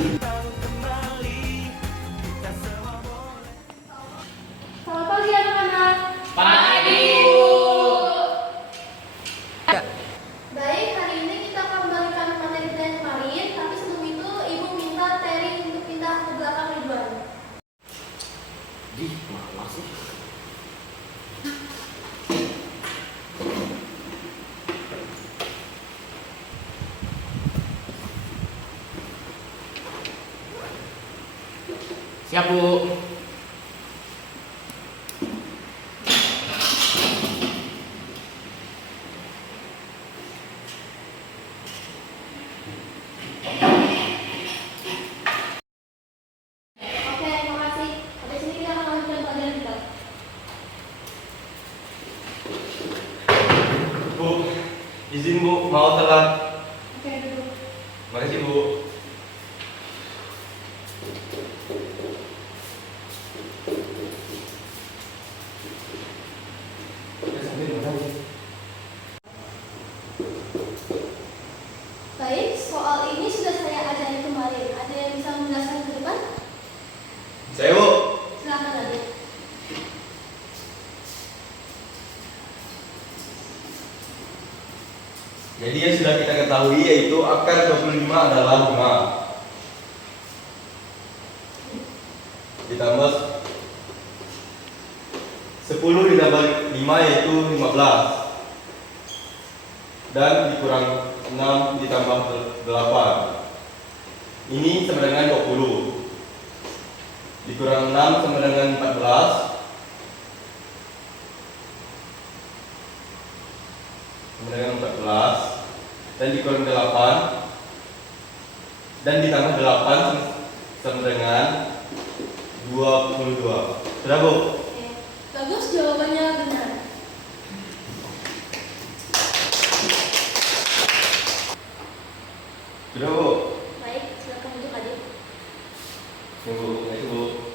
Selamat pagi anak-anak. Pagi, Bu. Baik, hari ini kita akan kembalikan materi kita yang kemarin, tapi sebelum itu Ibu minta Terry untuk pindah ke belakang Ridwan. Mana sih? Siap, Bu. Oke, makasih. Habis ini kita akan lanjutkan pelajaran kita. Bu, izin Bu, mau telat. Oke, duduk. Makasih Bu. Baik, soal ini sudah saya ajarin kemarin. Ada yang bisa menjelaskan ke depan? Saya Bu. Silakan adik. Jadi yang sudah kita ketahui yaitu akar 25 adalah 5. Ditambah 10 ditambah 5 yaitu 15. Dan dikurang 6 ditambah 8. Ini sama dengan 20. Dikurang 6 sama dengan 14. Sama dengan 14. Dan dikurang 8. Dan ditambah 8 sama dengan 22. Sudah Bu? Oke. Bagus, jawabannya benar. Sudah Bu? Baik, silakan duduk adik. Tunggu, itu Bu.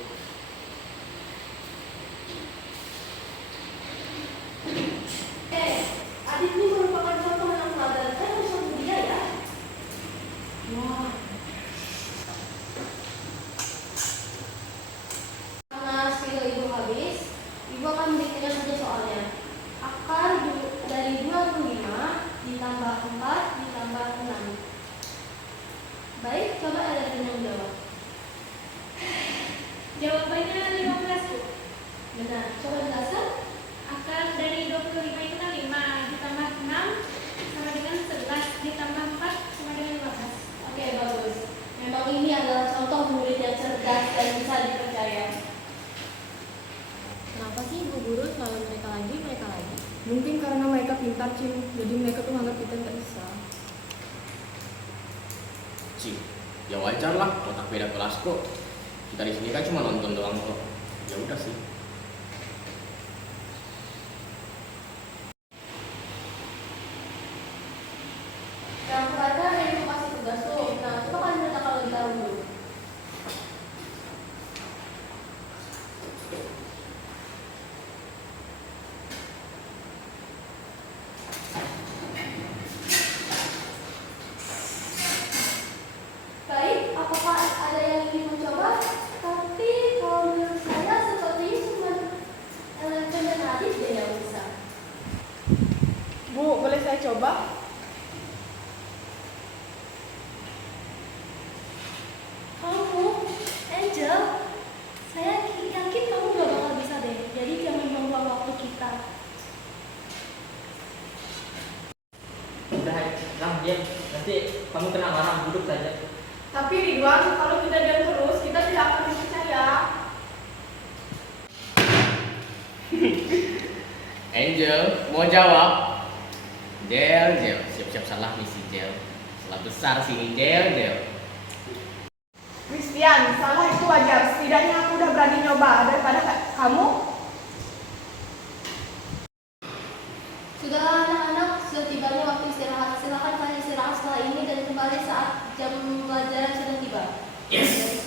Adit ini merupakan contoh anak teladan. Kan harus sama dia ya. Wah. Karena skill Ibu habis, Ibu akan berikan saja soalnya. Akar dari 25 ditambah 4 ditambah 6. Baik, coba ada yang jawab. Jawabannya 15, Bu. Benar, coba jelaskan. Akar dari 25 itu kan 5, ditambah 6 sama dengan 11, ditambah 4 sama dengan 15. Oke, bagus. Memang ini adalah contoh murid yang cerdas dan bisa dipercaya. Kenapa sih ibu guru selalu mereka lagi? Mungkin karena mereka pintar, Cim. Jadi mereka tuh nganggap kita nggak bisa. Cing, ya wajar lah, otak beda kelas kok. Kita di sini kan cuma nonton doang kok. Ya udah sih. Yang terakhir ada yang kasih tugas tuh. Nah, coba kalian ceritakan lebih dalam dulu. Baik, apakah ada yang ingin mencoba? Tapi kalau menurut saya sepertinya cuma elemen dan Adit deh yang bisa. Bu, boleh saya coba? Kamu, Angel, saya yakin kamu gak bakal bisa deh. Jadi jangan buang-buang waktu kita. Udah, diam. Nanti kamu kena marah, duduk saja. Tapi Ridwan, kalau kita diam terus, kita tidak akan dipercaya. Angel, mau jawab? Jel, siap-siap salah nih si Jel. Salah besar sini, Jel. Christian, salah itu wajar. Setidaknya aku udah berani nyoba daripada kamu. Sudahlah anak-anak, sudah tibanya waktu istirahat. Silakan kalian istirahat setelah ini dan kembali saat jam pelajaran sudah tiba. Yes.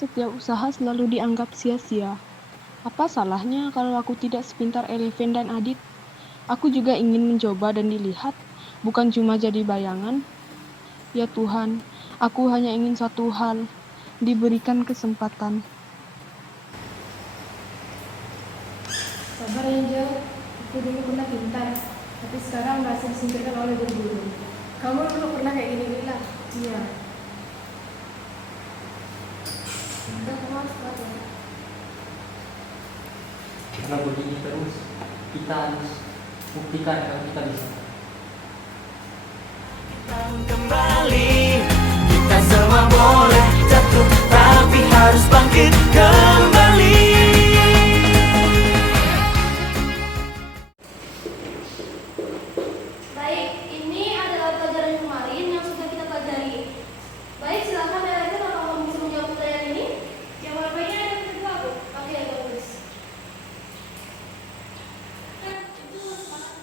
setiap usaha selalu dianggap sia-sia. Apa salahnya kalau aku tidak sepintar Eleven dan Adit? Aku juga ingin mencoba dan dilihat, bukan cuma jadi bayangan. Ya Tuhan, aku hanya ingin satu hal, diberikan kesempatan. Sabar Angel, aku dulu pernah pintar, tapi sekarang merasa disingkirkan oleh guru. Kamu dulu pernah kayak gini Lila? Iya. Udah, kamu harus kuat ya. Karena begini terus, kita harus buktikan kalau kita bisa. Kembali, kita semua boleh jatuh, tapi harus bangkit kembali. Baik, ini adalah pelajaran kemarin yang sudah kita pelajari. Baik, silakan Eleven, apakah kamu bisa menjawab pertanyaan ini? Jawabannya ada kedua, Bu. Oke, bagus. Kan itu semangat.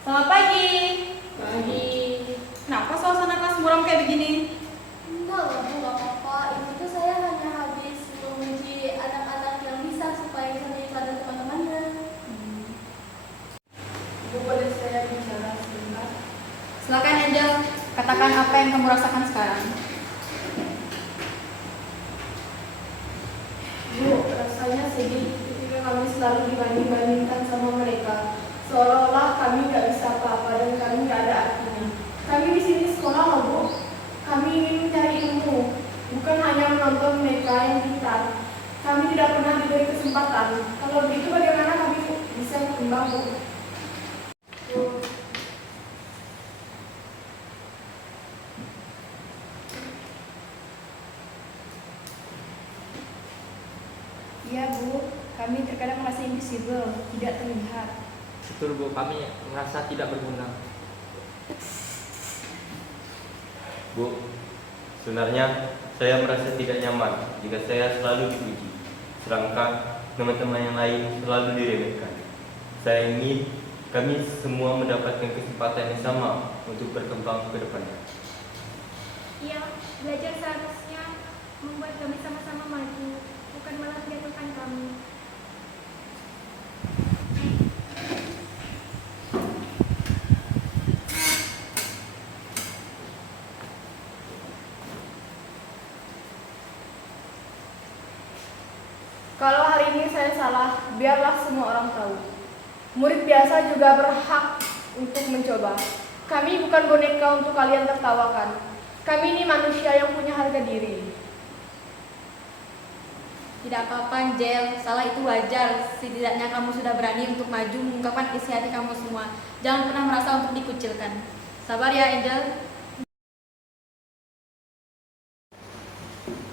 Selamat pagi. Pagi. Kenapa suasana kelas muram kayak begini? Enggak lah Bu, nggak apa-apa. Ini tuh saya hanya habis menguji anak-anak yang bisa supaya bisa menjadi teladan teman-temannya. Bu, boleh saya bicara sebentar? Silakan Angel, katakan apa yang kamu rasakan sekarang. Bu, rasanya sedih ketika kami selalu dibanding-bandingkan sama mereka. Seolah-olah kami nggak bisa apa-apa dan kami nggak ada artinya. Kami di sini sekolah loh Bu. Kami ingin mencari ilmu, bukan hanya menonton mereka yang pintar. Kami tidak pernah diberi kesempatan. Kalau begitu bagaimana kami bisa berkembang Bu? Iya Bu, kami terkadang merasa invisible, tidak terlihat. Betul Bu, kami merasa tidak berguna. Bu, sebenarnya saya merasa tidak nyaman jika saya selalu dipuji, sedangkan teman-teman yang lain selalu diremehkan. Saya ingin kami semua mendapatkan kesempatan yang sama untuk berkembang ke depannya. Iya, belajar seharusnya membuat kami sama-sama maju, bukan malah menjatuhkan kami. Kalau hari ini saya salah, biarlah semua orang tahu. Murid biasa juga berhak untuk mencoba. Kami bukan boneka untuk kalian tertawakan. Kami ini manusia yang punya harga diri. Tidak apa-apa Angel, salah itu wajar. Setidaknya kamu sudah berani untuk maju mengungkapkan isi hati kamu semua. Jangan pernah merasa untuk dikucilkan. Sabar ya Angel.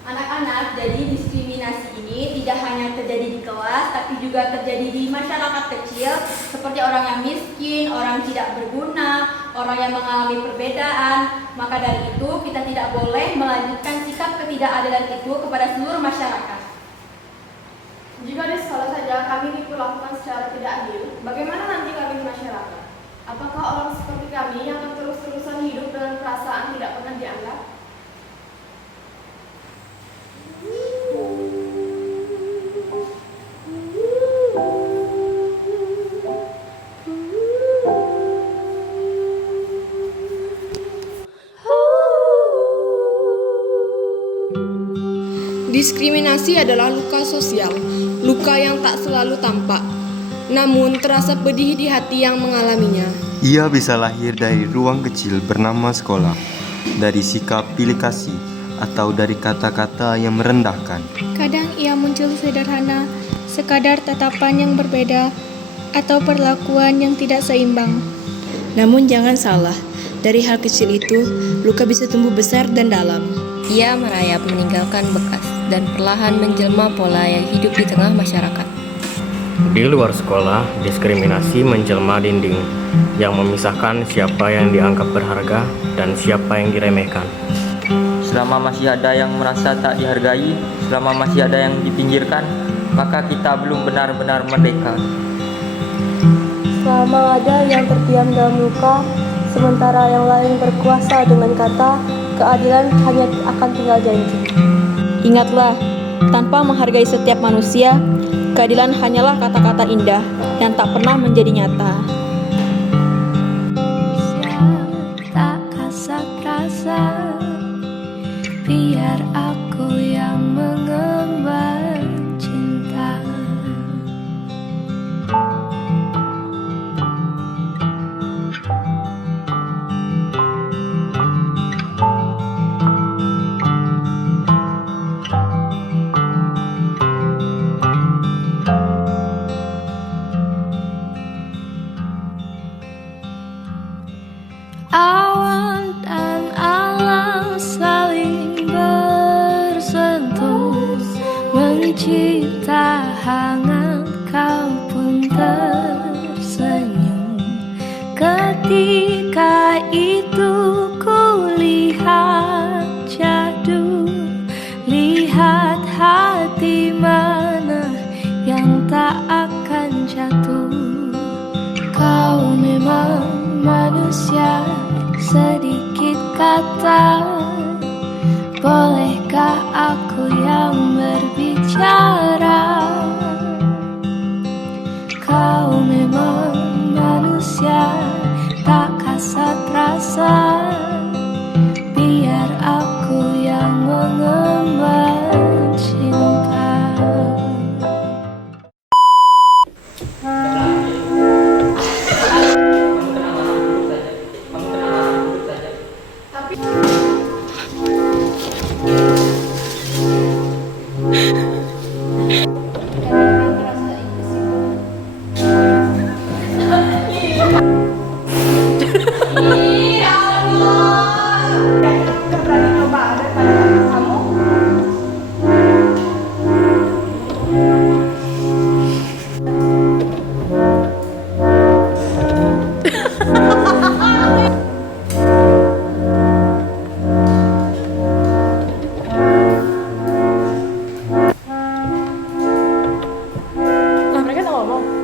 Anak-anak, jadi diskriminasi ini tidak hanya terjadi di kelas, tapi juga terjadi di masyarakat kecil, seperti orang yang miskin, orang tidak berguna, orang yang mengalami perbedaan. Maka dari itu, kita tidak boleh melanjutkan sikap ketidakadilan itu kepada seluruh masyarakat. Jika di sekolah saja kami diperlakukan secara tidak adil, bagaimana nanti kami di masyarakat? Apakah orang seperti kami yang akan terus-terusan hidup dengan perasaan tidak pernah dianggap? Diskriminasi adalah luka sosial, luka yang tak selalu tampak, namun terasa pedih di hati yang mengalaminya. Ia bisa lahir dari ruang kecil bernama sekolah, dari sikap pilih kasih, atau dari kata-kata yang merendahkan. Kadang ia muncul sederhana, sekadar tatapan yang berbeda, atau perlakuan yang tidak seimbang. Namun jangan salah, dari hal kecil itu, luka bisa tumbuh besar dan dalam. Ia merayap meninggalkan bekas dan perlahan menjelma pola yang hidup di tengah masyarakat. Di luar sekolah, diskriminasi menjelma dinding yang memisahkan siapa yang dianggap berharga dan siapa yang diremehkan. Selama masih ada yang merasa tak dihargai, selama masih ada yang dipinggirkan, maka kita belum benar-benar merdeka. Selama ada yang terdiam dalam luka, sementara yang lain berkuasa dengan kata, keadilan hanya akan tinggal janji. Ingatlah, tanpa menghargai setiap manusia, keadilan hanyalah kata-kata indah yang tak pernah menjadi nyata. Tak kasat rasa, biar aku yang mengemban cinta. Awan dan alam saling bersentuh, mencipta hangat, kau pun tersenyum. Ketika itu ku lihat jadu, lihat hati mana yang tak akan jatuh. Kau memang manusia, sedikit kata, bolehkah aku yang berbicara? Kau memang manusia, tak kasat rasa, biar aku yang mengemban cinta. Nah, mereka tak ngomong.